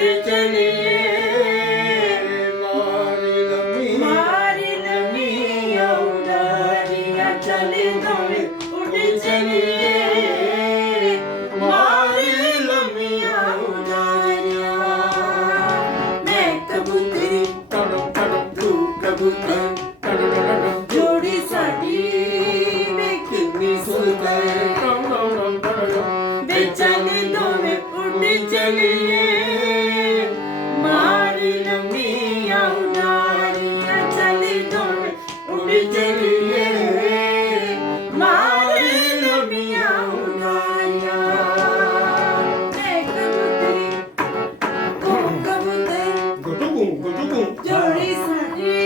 चलिए मारी लमी उड़ारिया चले दौड़े उड़ चलिए मारी लमी उड़ारिया मैं कबूतरी तू कबूतर जोड़ी साडी वे कितनी सुंदर वे चले दौड़े उड़ चलिए मारी लमी उड़ारिया चले दौड़े उड़ चलिए मारी लमी उड़ारिया मैं कबूतरी तू कबूतर जोड़ी साडी